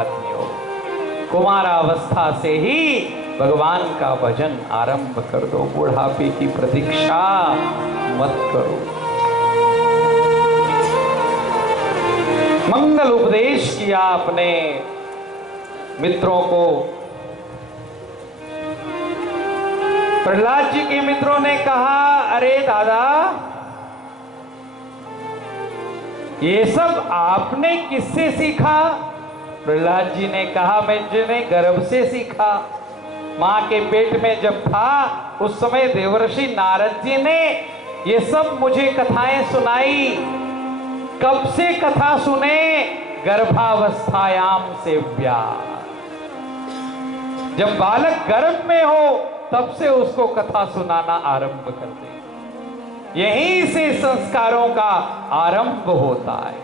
आदमियों, कुमारावस्था से ही भगवान का भजन आरंभ कर दो, बुढ़ापे की प्रतीक्षा मत करो। मंगल उपदेश किया अपने मित्रों को। प्रहलाद जी के मित्रों ने कहा, अरे दादा, ये सब आपने किससे सीखा? प्रहलाद जी ने कहा, मैंने गर्भ से सीखा। मां के पेट में जब था उस समय देवर्षि नारद जी ने ये सब मुझे कथाएं सुनाई। कब से कथा सुने? गर्भावस्थायाम से व्यास। जब बालक गर्भ में हो तब से उसको कथा सुनाना आरंभ कर दे। यहीं से संस्कारों का आरंभ होता है।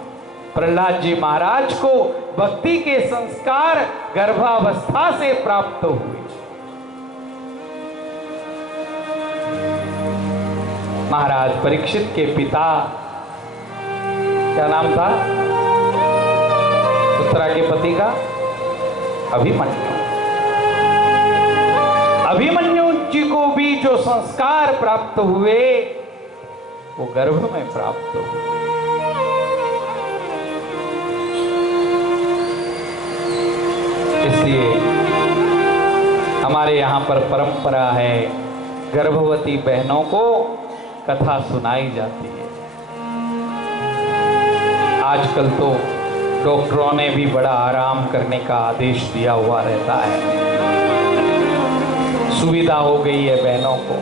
प्रहलाद जी महाराज को भक्ति के संस्कार गर्भावस्था से प्राप्त हुए। महाराज परीक्षित के पिता, क्या नाम था उत्तरा के पति का? अभिमन्यु। अभिमन्यु जी को भी जो संस्कार प्राप्त हुए वो गर्भ में प्राप्त हुए। इसलिए हमारे यहाँ पर परंपरा है, गर्भवती बहनों को कथा सुनाई जाती है। आजकल तो डॉक्टरों ने भी बड़ा आराम करने का आदेश दिया हुआ रहता है, सुविधा हो गई है बहनों को।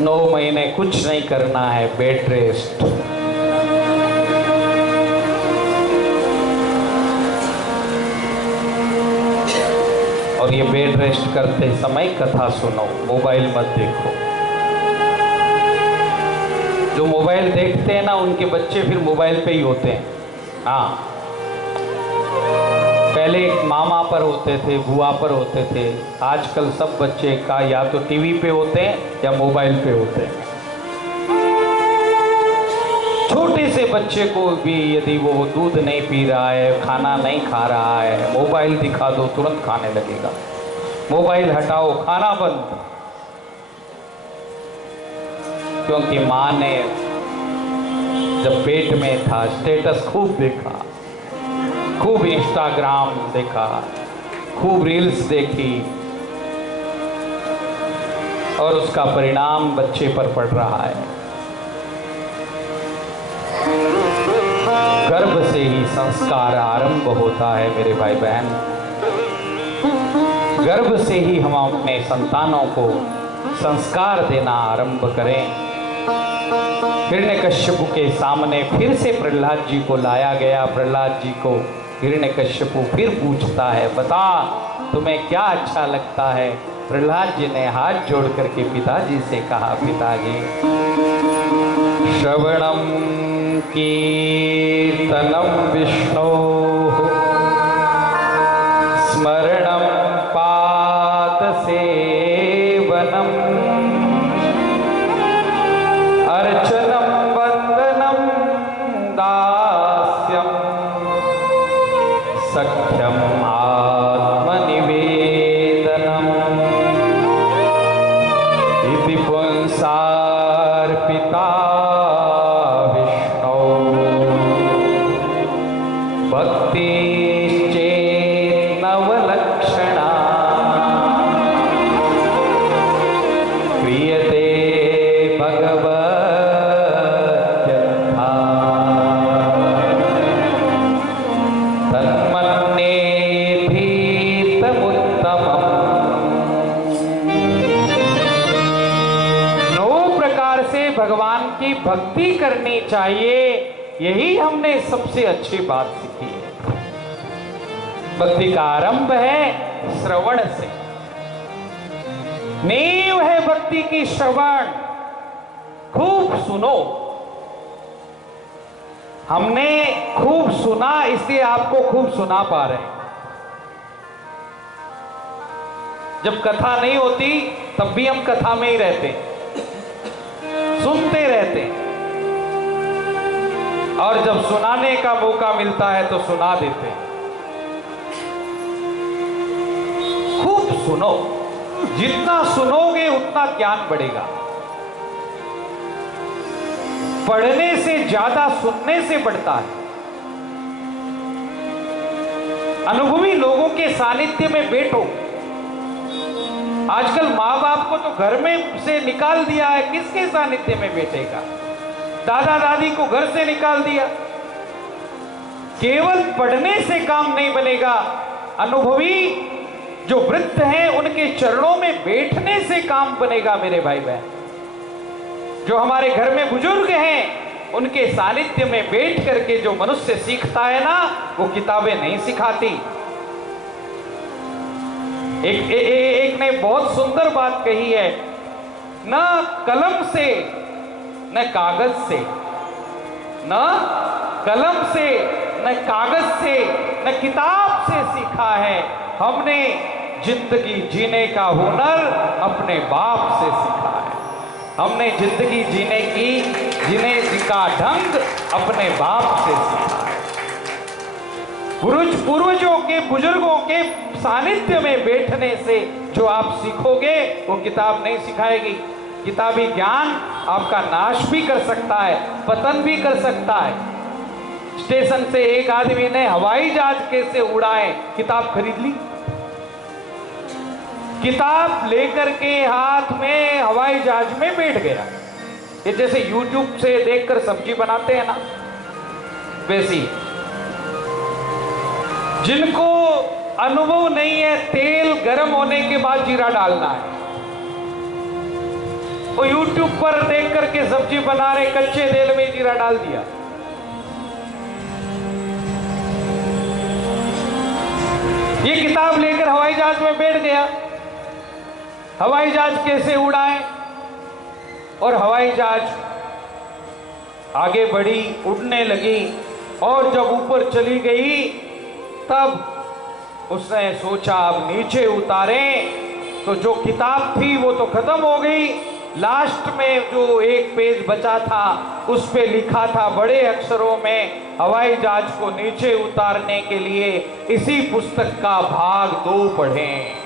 9 महीने कुछ नहीं करना है, बेड रेस्ट। और ये बेड रेस्ट करते समय कथा सुनो, मोबाइल मत देखो। जो मोबाइल देखते हैं ना, उनके बच्चे फिर मोबाइल पे ही होते हैं। हाँ, पहले मामा पर होते थे, बुआ पर होते थे, आजकल सब बच्चे का या तो टीवी पे होते हैं या मोबाइल पे होते हैं। छोटे से बच्चे को भी यदि वो दूध नहीं पी रहा है, खाना नहीं खा रहा है, मोबाइल दिखा दो तुरंत खाने लगेगा। मोबाइल हटाओ, खाना बंद। क्योंकि माँ ने जब पेट में था स्टेटस खूब देखा, खूब इंस्टाग्राम देखा, खूब रील्स देखी, और उसका परिणाम बच्चे पर पड़ रहा है। गर्भ से ही संस्कार आरंभ होता है मेरे भाई बहन। गर्भ से ही हम अपने संतानों को संस्कार देना आरंभ करें। हिरण्यकश्यपु के सामने फिर से प्रहलाद जी को लाया गया। प्रहलाद जी को हिरण्यकश्यपु फिर पूछता है, बता तुम्हें क्या अच्छा लगता है? प्रहलाद जी ने हाथ जोड़ करके पिताजी से कहा, पिताजी, श्रवणम कीर्तनम विष्णु, स्मरणम पाद सेवनम, अर्चनम वंदनम दास्यम, सख्यम आत्मनिवेदनम, इति पुंसार्पिता विष्णु, भक्ति चेत् नवलक्षणा, क्रियते भगवत्यथा, तन्मन्येधीतमुत्तमम्। 9 प्रकार से भगवान की भक्ति करनी चाहिए, यही हमने सबसे अच्छी बात सीखी है। भक्ति का आरंभ है श्रवण से। नींव है भक्ति की श्रवण। खूब सुनो। हमने खूब सुना इसलिए आपको खूब सुना पा रहे हैं। जब कथा नहीं होती तब भी हम कथा में ही रहते हैं, सुनते रहते हैं, और जब सुनाने का मौका मिलता है तो सुना देते हैं। सुनो। जितना सुनोगे उतना ज्ञान बढ़ेगा। पढ़ने से ज्यादा सुनने से बढ़ता है। अनुभवी लोगों के सानिध्य में बैठो। आजकल माँ बाप को तो घर में से निकाल दिया है, किसके सानिध्य में बैठेगा? दादा दादी को घर से निकाल दिया। केवल पढ़ने से काम नहीं बनेगा। अनुभवी जो वृद्ध हैं उनके चरणों में बैठने से काम बनेगा मेरे भाई बहन। जो हमारे घर में बुजुर्ग हैं उनके सानिध्य में बैठ करके जो मनुष्य सीखता है ना, वो किताबें नहीं सिखाती। एक ने बहुत सुंदर बात कही है, न कलम से न कागज से, न कलम से न कागज से न किताब से सीखा है, हमने जिंदगी जीने का हुनर अपने बाप से सीखा है। हमने जिंदगी जीने का ढंग अपने बाप से सीखा है। पूर्वजों के बुजुर्गों के सानिध्य में बैठने से जो आप सीखोगे वो किताब नहीं सिखाएगी। किताबी ज्ञान आपका नाश भी कर सकता है, पतन भी कर सकता है। स्टेशन से एक आदमी ने हवाई जहाज कैसे उड़ाए किताब खरीद ली। किताब लेकर के हाथ में हवाई जहाज में बैठ गया। ये जैसे YouTube से देखकर सब्जी बनाते हैं ना, वैसी। जिनको अनुभव नहीं है तेल गर्म होने के बाद जीरा डालना है, वो YouTube पर देख करके सब्जी बना रहे, कच्चे तेल में जीरा डाल दिया। ये किताब लेकर हवाई जहाज में बैठ गया। हवाई जहाज कैसे उड़ाए, और हवाई जहाज आगे बढ़ी, उड़ने लगी, और जब ऊपर चली गई तब उसने सोचा अब नीचे उतारें। तो जो किताब थी वो तो खत्म हो गई। लास्ट में जो एक पेज बचा था उस पे लिखा था बड़े अक्षरों में, हवाई जहाज को नीचे उतारने के लिए इसी पुस्तक का भाग 2 पढ़ें।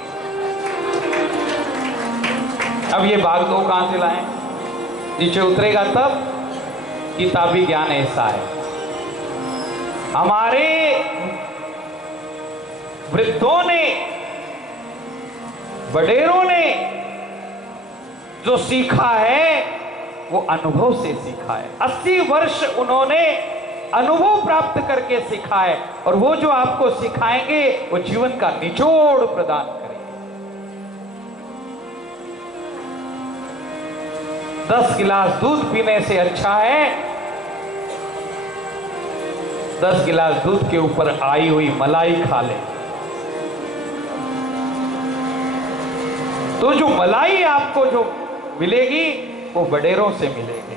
अब ये भाग 2 कहां से लाएं? नीचे उतरेगा तब। किताबी ज्ञान ऐसा है। हमारे वृद्धों ने, बड़ेरों ने जो सीखा है वो अनुभव से सीखा है। 80 वर्ष उन्होंने अनुभव प्राप्त करके सीखा है, और वो जो आपको सिखाएंगे वो जीवन का निचोड़ प्रदान करेंगे। 10 गिलास दूध पीने से अच्छा है 10 गिलास दूध के ऊपर आई हुई मलाई खा ले। तो जो मलाई आपको जो मिलेगी वो बड़ेरों से मिलेगी।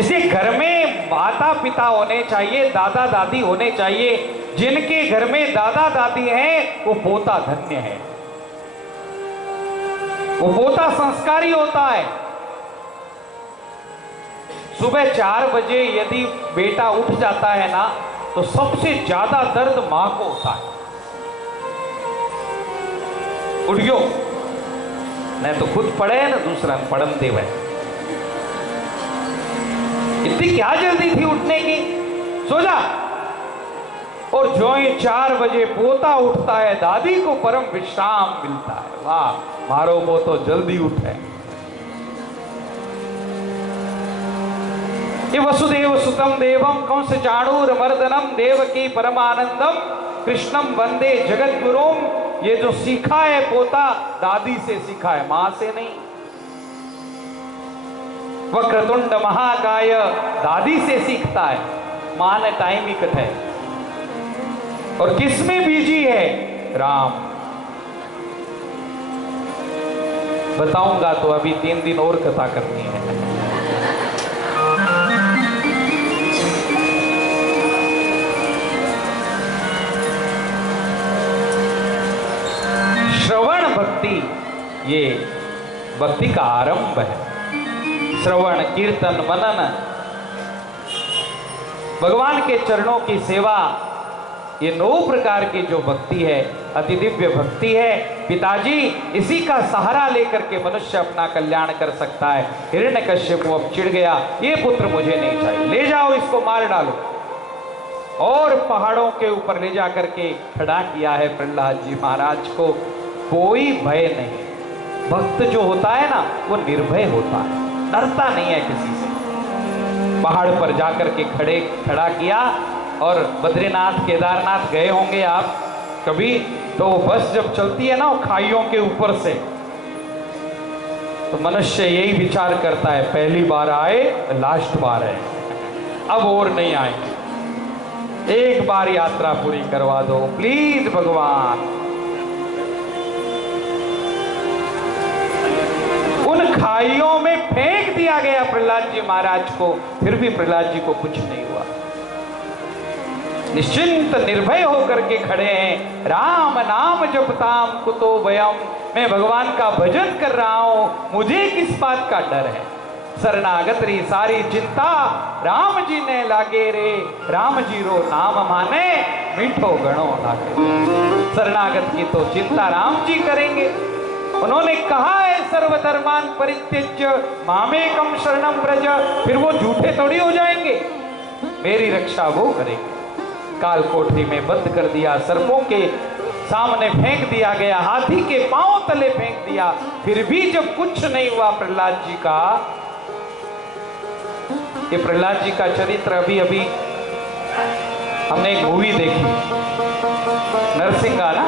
इसे घर में माता पिता होने चाहिए, दादा दादी होने चाहिए। जिनके घर में दादा दादी हैं वो पोता धन्य है। वो पोता संस्कारी होता है। सुबह 4 बजे यदि बेटा उठ जाता है ना, तो सबसे ज्यादा दर्द मां को होता है। उठियो, नहीं तो खुद पढ़े ना दूसरा पढ़न देव। इतनी क्या जल्दी थी उठने की, सो जा। और जो ही 4 बजे पोता उठता है, दादी को परम विश्राम मिलता है। वाह, मारो वो तो जल्दी उठे। ये वसुदेव सुतम देवम कंस चाणूर मर्दनम देवकी परमानंदम कृष्णम वंदे जगत गुरुम। ये जो सीखा है पोता दादी से सीखा है, मां से नहीं। वक्रतुंड महाकाय दादी से सीखता है, मां ने टाइम ही कट है। और किसमें बीजी है? राम। बताऊंगा तो अभी 3 दिन और कथा करनी है। श्रवण भक्ति, ये भक्ति का आरंभ है। श्रवण, कीर्तन, मनन, भगवान के चरणों की सेवा, ये 9 प्रकार की जो भक्ति है, अति दिव्य भक्ति है पिताजी, इसी का सहारा लेकर के मनुष्य अपना कल्याण कर सकता है। हिरण्यकश्यप अब चिढ़ गया, ये पुत्र मुझे नहीं चाहिए, ले जाओ इसको मार डालो। और पहाड़ों के ऊपर ले जा करके खड़ा किया है प्रहलाद जी महाराज को। कोई भय नहीं। भक्त जो होता है ना वो निर्भय होता है, डरता नहीं है किसी से। पहाड़ पर जाकर के खड़ा किया। और बद्रीनाथ केदारनाथ गए होंगे आप कभी, तो बस जब चलती है ना वो खाइयों के ऊपर से, तो मनुष्य यही विचार करता है पहली बार आए लास्ट बार है, अब और नहीं आएंगे, एक बार यात्रा पूरी करवा दो प्लीज भगवान। उन खाइयों में फेंक दिया गया प्रहलाद जी महाराज को, फिर भी प्रहलाद जी को कुछ नहीं हुआ। निश्चिंत निर्भय होकर के खड़े हैं। राम नाम जपताम कुतो भयम, मैं भगवान का भजन कर रहा हूं, मुझे किस बात का डर है। शरणागत री सारी चिंता राम जी ने लागे रे, राम जी रो नाम माने मीठो गणो लागे। शरणागत की तो चिंता राम जी करेंगे। उन्होंने कहा है सर्वधर्मान परित्यज्य मामेकम शरणम व्रज, फिर वो झूठे थोड़ी हो जाएंगे, मेरी रक्षा वो करेंगे। काल कोठरी में बंद कर दिया, सर्पों के सामने फेंक दिया गया, हाथी के पांव तले फेंक दिया, फिर भी जब कुछ नहीं हुआ प्रहलाद जी का। ये प्रहलाद जी का चरित्र अभी अभी हमने एक मूवी देखी नरसिंगा ना,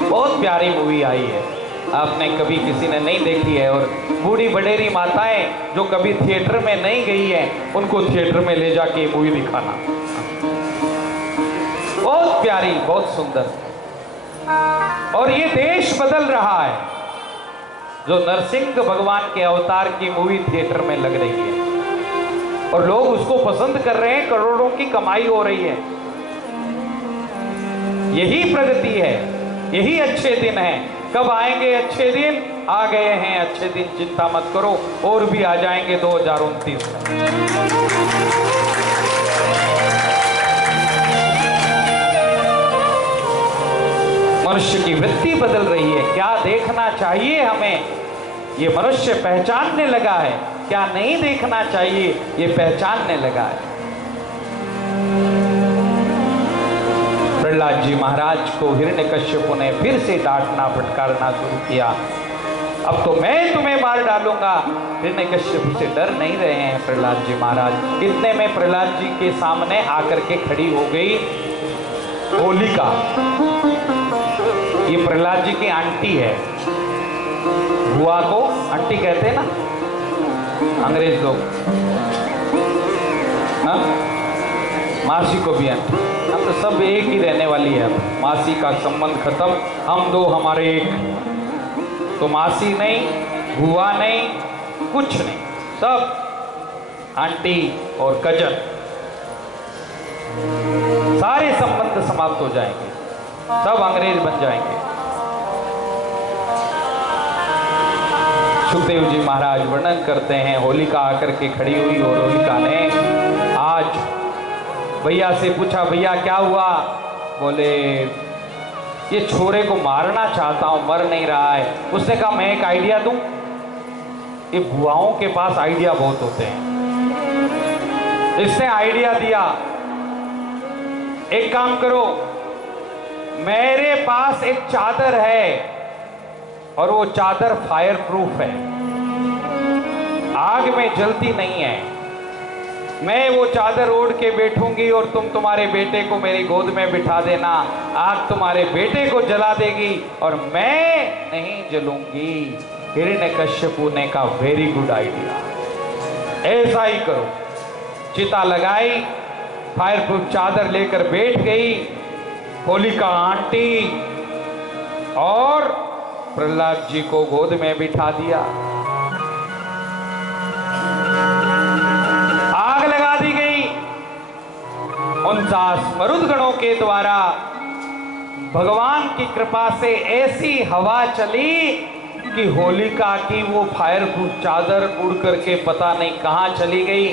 बहुत प्यारी मूवी आई है, आपने कभी किसी ने नहीं देखी है। और बूढ़ी बडेरी माताएं जो कभी थिएटर में नहीं गई हैं, उनको थिएटर में ले जाके ये मूवी दिखाना, बहुत प्यारी, बहुत सुंदर। और ये देश बदल रहा है, जो नरसिंह भगवान के अवतार की मूवी थिएटर में लग रही है और लोग उसको पसंद कर रहे हैं, करोड़ों की कमाई हो रही है। यही प्रगति है, यही अच्छे दिन है। कब आएंगे अच्छे दिन? आ गए हैं अच्छे दिन, चिंता मत करो, और भी आ जाएंगे 2029 में। मनुष्य की वृत्ति बदल रही है। क्या देखना चाहिए हमें, ये मनुष्य पहचानने लगा है। क्या नहीं देखना चाहिए, ये पहचानने लगा है। प्रहलाद जी महाराज को हिरण्यकश्यप ने फिर से डांटना फटकारना शुरू किया। अब तो मैं तुम्हें मार डालूंगा। हिरण्यकश्यप से डर नहीं रहे हैं प्रहलाद जी महाराज। इतने में प्रहलाद जी के सामने आकर के खड़ी हो गई होलिका। ये प्रहलाद जी की आंटी है। बुआ को आंटी कहते हैं ना अंग्रेज लोग, हाँ? मासी को भी आंटी। हम तो सब एक ही रहने वाली है। मासी का संबंध खत्म, हम दो हमारे एक। तो मासी नहीं, बुआ नहीं, कुछ नहीं, सब आंटी और कजन। सारे संबंध समाप्त हो जाएंगे, सब अंग्रेज बन जाएंगे। सुखदेव जी महाराज वर्णन करते हैं, होलिका आकर के खड़ी हुई और होलिका ने आज भैया से पूछा, भैया क्या हुआ? बोले ये छोरे को मारना चाहता हूं, मर नहीं रहा है। उसने कहा मैं एक आइडिया दूं। ये बुआओं के पास आइडिया बहुत होते हैं। इसने आइडिया दिया, एक काम करो, मेरे पास एक चादर है और वो चादर फायर प्रूफ है, आग में जलती नहीं है। मैं वो चादर ओढ़ के बैठूंगी और तुम तुम्हारे बेटे को मेरी गोद में बिठा देना। आग तुम्हारे बेटे को जला देगी और मैं नहीं जलूंगी। हिरण्यकश्यप ने कहा वेरी गुड आइडिया, ऐसा ही करो। चिता लगाई, फायर प्रूफ चादर लेकर बैठ गई होलिका आंटी और प्रहलाद जी को गोद में बिठा दिया। आग लगा दी गई। 49 मरुदगणों के द्वारा भगवान की कृपा से ऐसी हवा चली कि होलिका की वो फायर प्रूफ चादर उड़ करके पता नहीं कहां चली गई।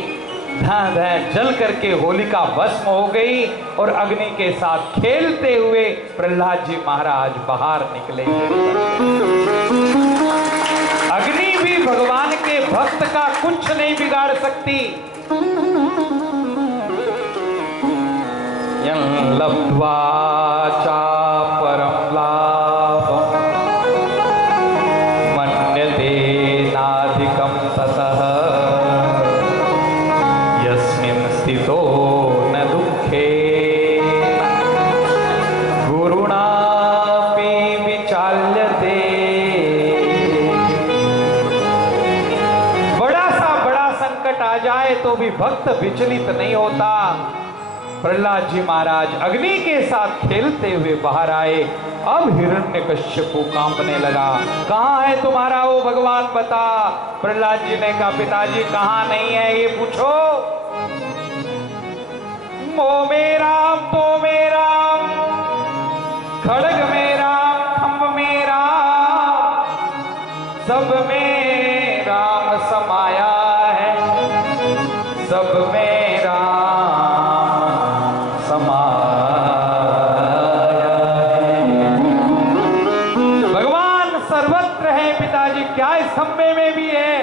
धां धां जल करके होलिका भस्म हो गई और अग्नि के साथ खेलते हुए प्रहलाद जी महाराज बाहर निकले। अग्नि भी भगवान के भक्त का कुछ नहीं बिगाड़ सकती। लब्ध्वा चापरं लाभं मन्यते नाधिकं ततः यस्मिन् स्थितो न दुःखे गुरुणापि विचाल्यते। बड़ा संकट आ जाए तो भी भक्त विचलित नहीं होता। प्रहलाद जी महाराज अग्नि के साथ खेलते हुए बाहर आए। अब हिरण्यकश्यपु कांपने लगा। कहाँ है तुम्हारा वो भगवान, बता। प्रहलाद जी ने कहा पिताजी कहाँ नहीं है ये पूछो। मोह में राम तो में राम, खड़ग में राम, खंभ में राम, सब में राम समाया है, सब में राम समाया है। भगवान सर्वत्र है पिताजी, क्या इस खंबे में भी है?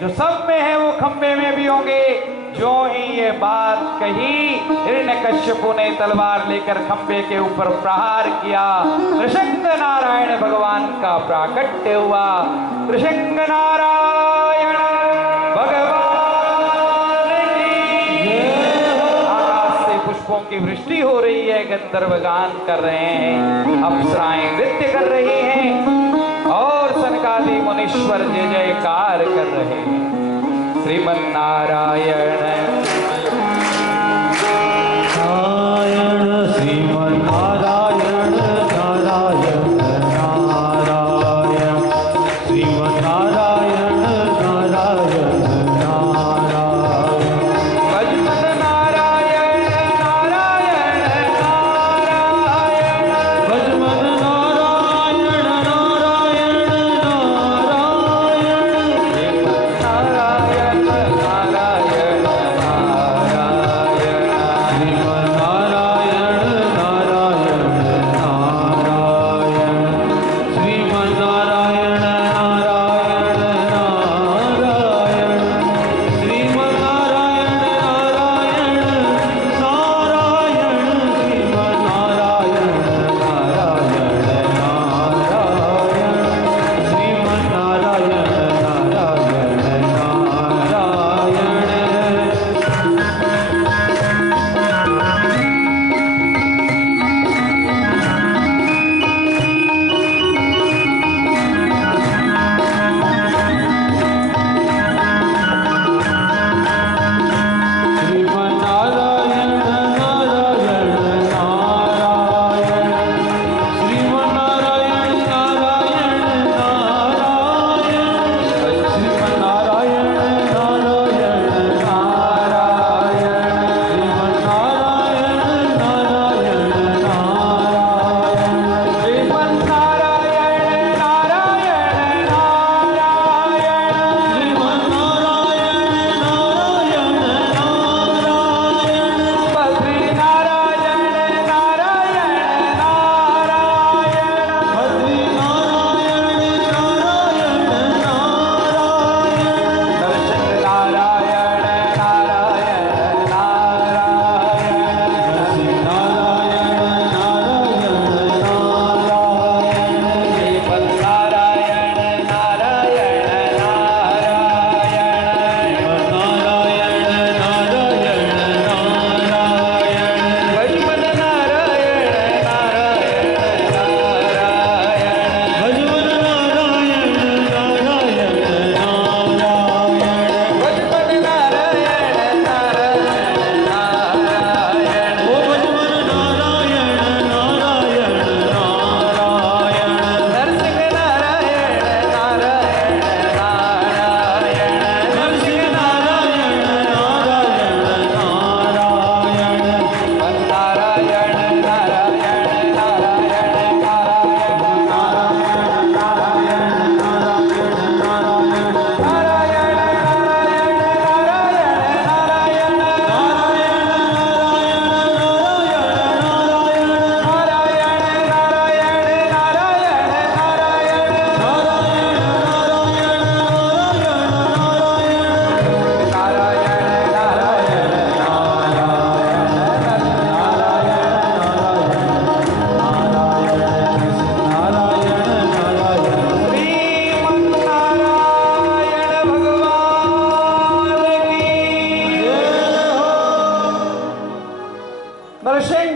जो सब में है वो खंबे में भी होंगे। जो ही ये बात कही हिरण्यकश्यपु ने तलवार लेकर खंबे के ऊपर प्रहार किया। त्रिशंग नारायण भगवान का प्राकट्य हुआ। त्रिशंग नारायण भगवान की। आकाश से पुष्पों की वृष्टि हो रही है, गंधर्व गान कर रहे हैं, अप्सराएं नृत्य कर रही हैं और सनकादि मुनीश्वर जय जयकार कर रहे हैं। श्रीमन्नारायण नारायण श्रीमन्नारायण नारायण नारायण श्रीमन्नारायण नारायण नारायण भजमन नारायण नारायण नारायण भजमन नारायण नारायण नारायण नारायण नारायण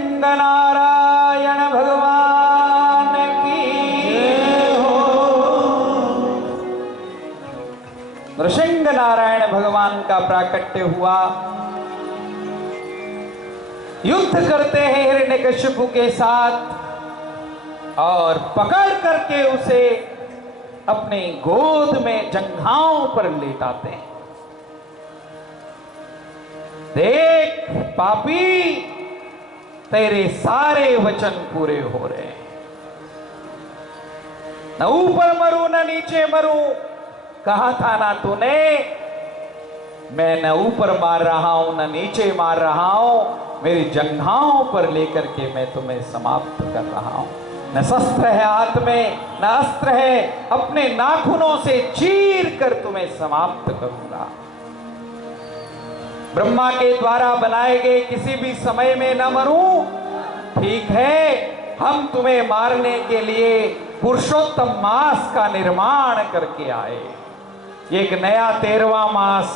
नृसिंह नारायण भगवान की जय हो। नृसिंह नारायण भगवान का प्राकट्य हुआ। युद्ध करते हैं हिरण्यकशिपु के साथ और पकड़ करके उसे अपने गोद में जंघाओं पर लेटाते हैं। देख पापी, तेरे सारे वचन पूरे हो रहे हैं। न ऊपर मरूं न नीचे मरूं, कहा था ना तूने। मैं न ऊपर मार रहा हूं न नीचे मार रहा हूं, मेरी जंघाओं पर लेकर के मैं तुम्हें समाप्त कर रहा हूं। न शस्त्र है हाथ में न अस्त्र है, अपने नाखूनों से चीर कर तुम्हें समाप्त करूंगा। ब्रह्मा के द्वारा बनाए गए किसी भी समय में न मरूं, ठीक है। हम तुम्हें मारने के लिए पुरुषोत्तम मास का निर्माण करके आए। एक नया 13वां मास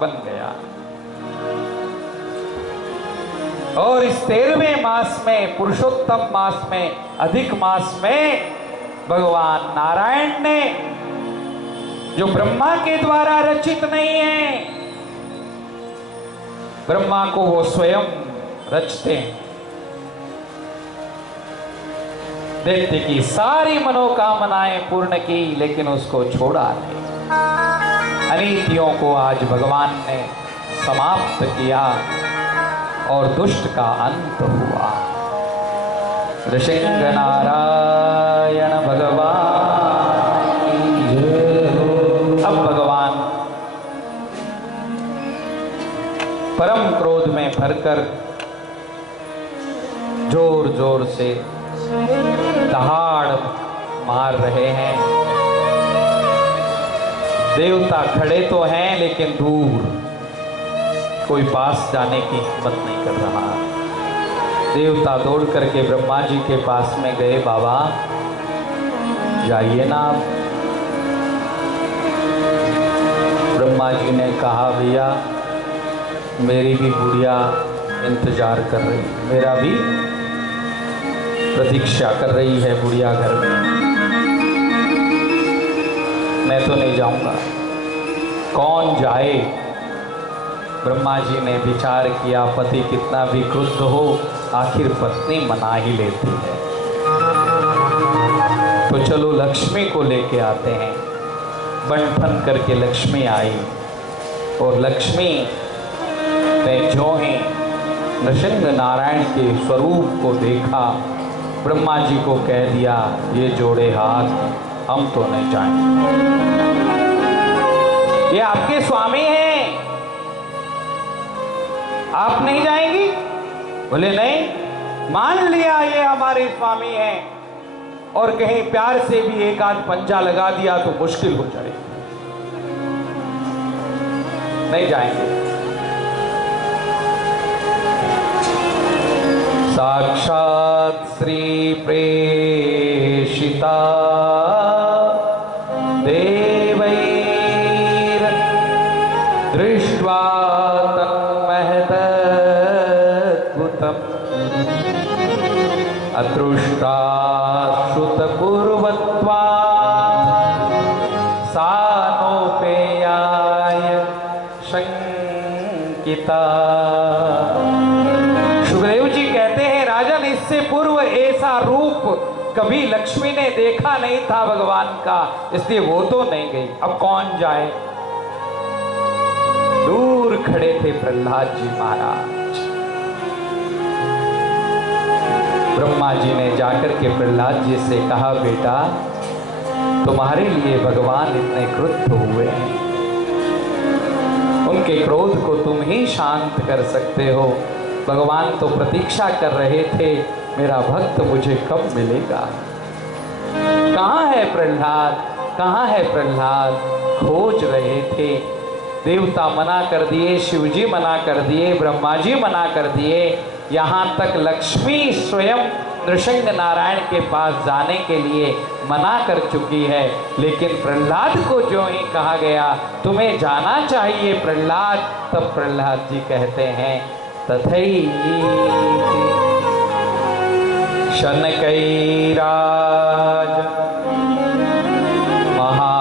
बन गया और इस 13वें मास में, पुरुषोत्तम मास में, अधिक मास में भगवान नारायण ने, जो ब्रह्मा के द्वारा रचित नहीं है, ब्रह्मा को वो स्वयं रचते हैं। दैत्य की सारी मनोकामनाएं पूर्ण की, लेकिन उसको छोड़ा नहीं। अनीतियों को आज भगवान ने समाप्त किया और दुष्ट का अंत हुआ। नृसिंह नारायण भगवान की जय हो। अब भगवान परम क्रोध में भरकर जोर जोर से दहाड़ मार रहे हैं। देवता खड़े तो हैं लेकिन दूर, कोई पास जाने की हिम्मत नहीं कर रहा। देवता दौड़ करके ब्रह्मा जी के पास में गए। बाबा जाइए ना आप। ब्रह्मा जी ने कहा भैया मेरी भी गुड़िया इंतजार कर रही, मेरा भी प्रतीक्षा कर रही है गुड़िया घर में, मैं तो नहीं जाऊंगा। कौन जाए? ब्रह्मा जी ने विचार किया, पति कितना भी क्रुद्ध हो आखिर पत्नी मना ही लेती है, तो चलो लक्ष्मी को लेके आते हैं। बन ठन करके लक्ष्मी आई और लक्ष्मी ने जो ही नृसिंह नारायण के स्वरूप को देखा, ब्रह्मा जी को कह दिया ये जोड़े हाथ, हम तो नहीं जाएंगे। ये आपके स्वामी हैं, आप नहीं जाएंगी? बोले नहीं, मान लिया ये हमारे स्वामी हैं और कहीं प्यार से भी एक आध पंजा लगा दिया तो मुश्किल हो जाएगी, नहीं जाएंगे। साक्षात श्री प्रेषिता देवैर दृष्ट्वा तन्महदद्भुतम् अदृष्टा श्रुतपूर्वत्वात् सानोपेयाय शंकिता। सुखदेव जी कहते हैं राजन, इससे पूर्व ऐसा रूप कभी लक्ष्मी ने देखा नहीं था भगवान का, इसलिए वो तो नहीं गई, अब कौन जाए। दूर खड़े थे प्रहलाद जी महाराज। ब्रह्मा जी ने जाकर के प्रहलाद जी से कहा, बेटा तुम्हारे लिए भगवान इतने क्रुद्ध हुए हैं, उनके क्रोध को तुम ही शांत कर सकते हो। भगवान तो प्रतीक्षा कर रहे थे मेरा भक्त मुझे कब मिलेगा। कहाँ है प्रहलाद, कहाँ है प्रहलाद, खोज रहे थे। देवता मना कर दिए, शिव जी मना कर दिए, ब्रह्मा जी मना कर दिए, यहाँ तक लक्ष्मी स्वयं नृसिंह नारायण के पास जाने के लिए मना कर चुकी है। लेकिन प्रहलाद को जो ही कहा गया तुम्हें जाना चाहिए प्रहलाद, तब प्रहलाद जी कहते हैं तथैति। शनकैराज महाभागवतो।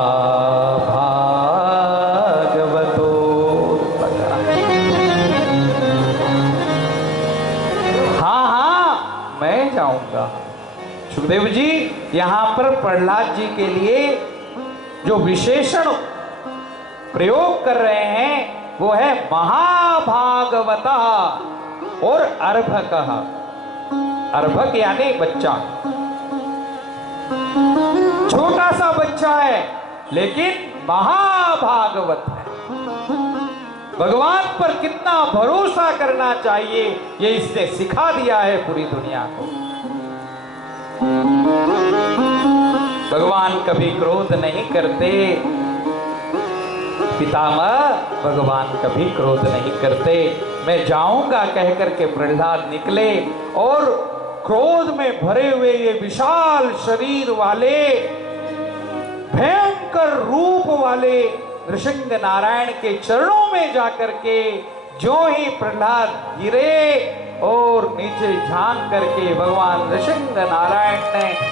हाँ हाँ मैं जाऊंगा। सुखदेव जी यहां पर प्रहलाद जी के लिए जो विशेषण प्रयोग कर रहे हैं वो है महाभागवता और अर्भकः। अर्भक यानी बच्चा, छोटा सा बच्चा है लेकिन महाभागवत है। भगवान पर कितना भरोसा करना चाहिए ये इसने सिखा दिया है पूरी दुनिया को। भगवान कभी क्रोध नहीं करते, पितामह भगवान कभी क्रोध नहीं करते। मैं जाऊंगा कहकर के प्रहलाद निकले और क्रोध में भरे हुए ये विशाल शरीर वाले, भयंकर रूप वाले नृसिंह नारायण के चरणों में जाकर के जो ही प्रहलाद गिरे और नीचे झांक करके भगवान नृसिंह नारायण ने